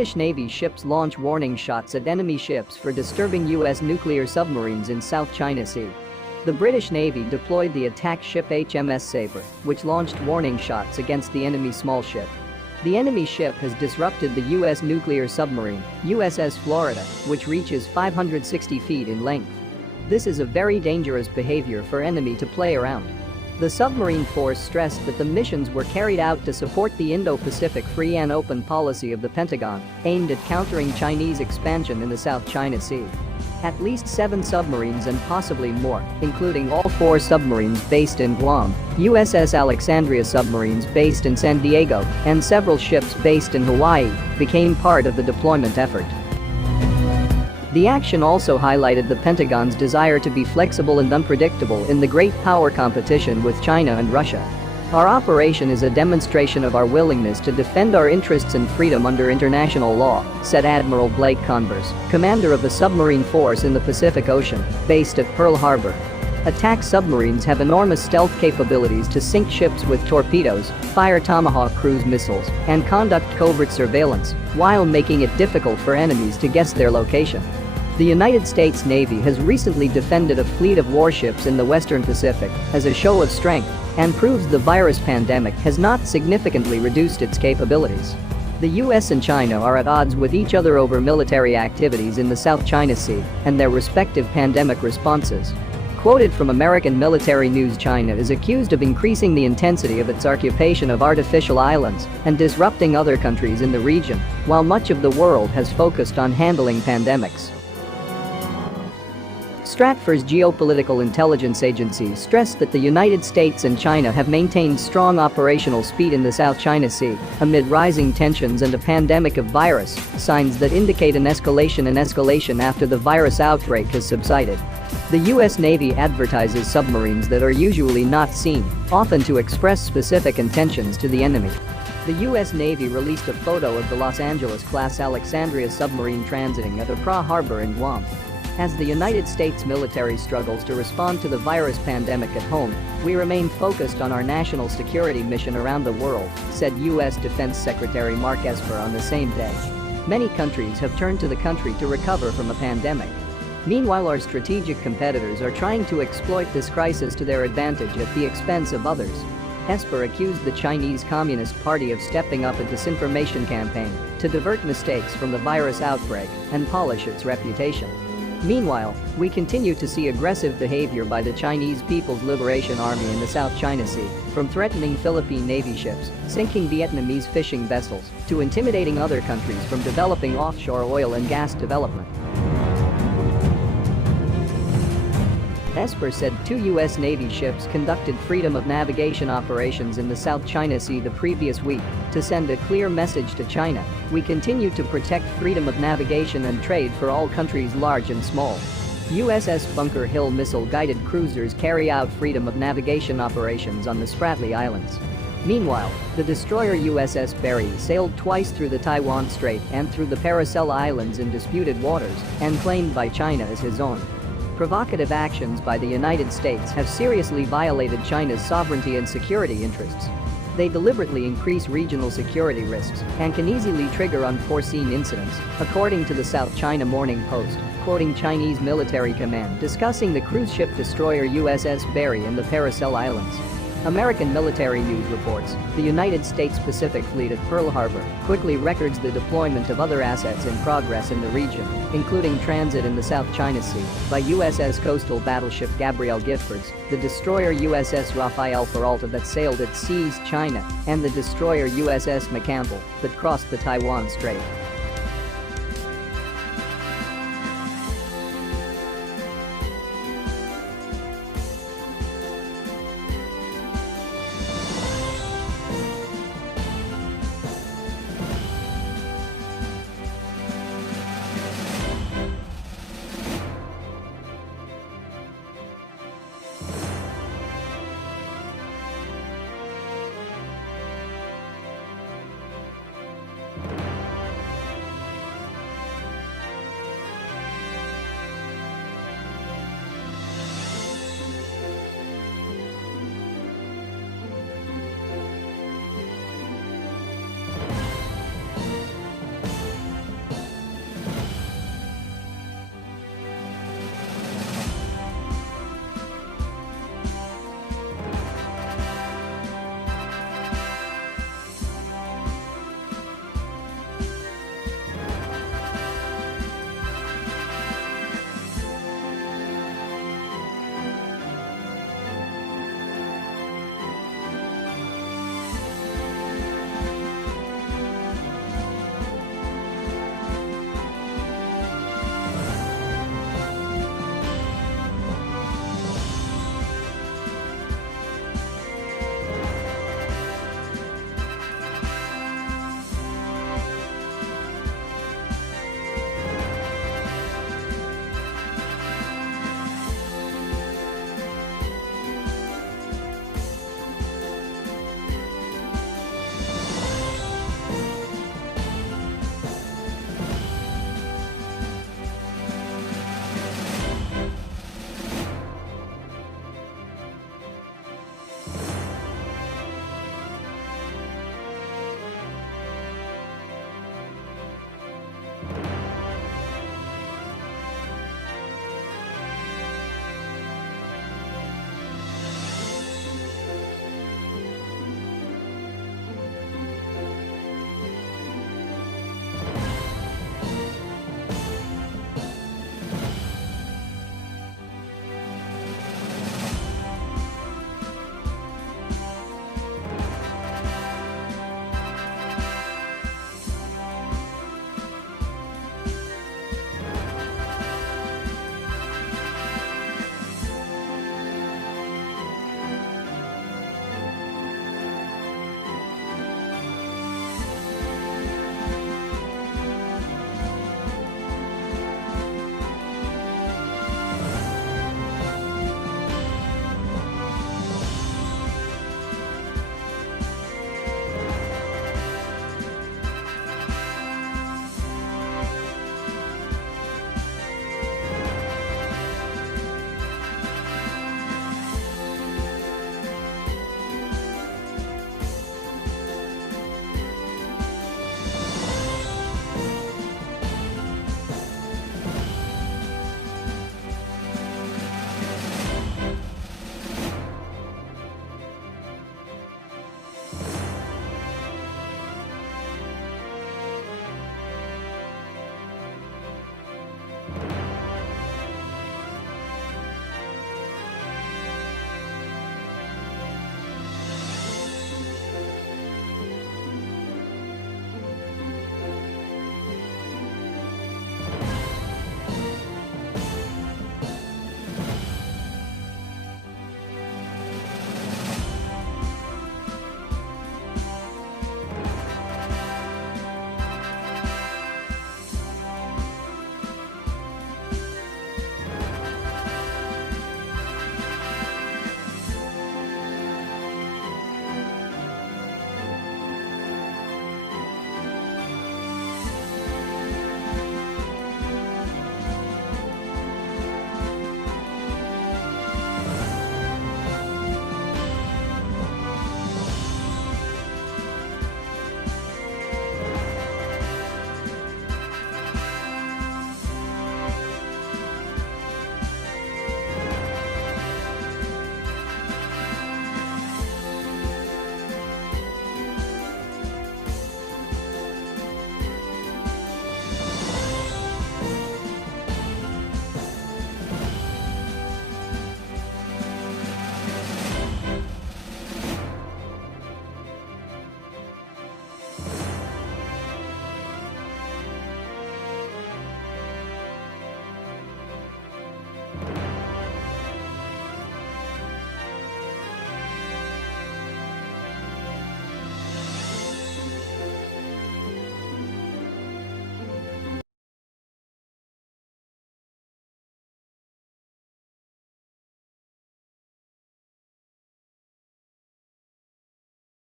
British Navy ships launch warning shots at enemy ships for disturbing U.S. nuclear submarines in South China Sea. The British Navy deployed the attack ship HMS Sabre, which launched warning shots against the enemy small ship. The enemy ship has disrupted the U.S. nuclear submarine, USS Florida, which reaches 560 feet in length. This is a very dangerous behavior for enemy to play around. The submarine force stressed that the missions were carried out to support the Indo-Pacific free and open policy of the Pentagon, aimed at countering Chinese expansion in the South China Sea. At least 7 submarines and possibly more, including all 4 submarines based in Guam, USS Alexandria submarines based in San Diego, and several ships based in Hawaii, became part of the deployment effort. The action also highlighted the Pentagon's desire to be flexible and unpredictable in the great power competition with China and Russia. Our operation is a demonstration of our willingness to defend our interests and freedom under international law, said Admiral Blake Converse, commander of the submarine force in the Pacific Ocean, based at Pearl Harbor. Attack submarines have enormous stealth capabilities to sink ships with torpedoes, fire Tomahawk cruise missiles, and conduct covert surveillance, while making it difficult for enemies to guess their location. The United States Navy has recently defended a fleet of warships in the Western Pacific as a show of strength and proves the virus pandemic has not significantly reduced its capabilities. The US and China are at odds with each other over military activities in the South China Sea and their respective pandemic responses. Quoted from American military news, China is accused of increasing the intensity of its occupation of artificial islands and disrupting other countries in the region, while much of the world has focused on handling pandemics. Stratfor's Geopolitical Intelligence Agency stressed that the United States and China have maintained strong operational speed in the South China Sea amid rising tensions and a pandemic of virus, signs that indicate an escalation after the virus outbreak has subsided. The U.S. Navy advertises submarines that are usually not seen, often to express specific intentions to the enemy. The U.S. Navy released a photo of the Los Angeles-class Alexandria submarine transiting at Pearl Harbor in Guam. As the United States military struggles to respond to the virus pandemic at home, we remain focused on our national security mission around the world, said U.S. Defense Secretary Mark Esper on the same day. Many countries have turned to the country to recover from a pandemic. Meanwhile, our strategic competitors are trying to exploit this crisis to their advantage at the expense of others. Esper accused the Chinese Communist Party of stepping up a disinformation campaign to divert mistakes from the virus outbreak and polish its reputation. Meanwhile, we continue to see aggressive behavior by the Chinese People's Liberation Army in the South China Sea, from threatening Philippine Navy ships, sinking Vietnamese fishing vessels, to intimidating other countries from developing offshore oil and gas development. Esper said 2 U.S. Navy ships conducted freedom of navigation operations in the South China Sea the previous week to send a clear message to China: we continue to protect freedom of navigation and trade for all countries large and small. USS Bunker Hill missile-guided cruisers carry out freedom of navigation operations on the Spratly Islands. Meanwhile, the destroyer USS Berry sailed twice through the Taiwan Strait and through the Paracel Islands in disputed waters and claimed by China as his own. Provocative actions by the United States have seriously violated China's sovereignty and security interests. They deliberately increase regional security risks and can easily trigger unforeseen incidents, according to the South China Morning Post, quoting Chinese military command discussing the cruise ship destroyer USS Berry in the Paracel Islands. American military news reports the United States Pacific Fleet at Pearl Harbor quickly records the deployment of other assets in progress in the region, including transit in the South China Sea by USS coastal battleship Gabrielle Giffords, the destroyer USS Rafael Peralta that sailed at Seas China, and the destroyer USS McCampbell that crossed the Taiwan Strait.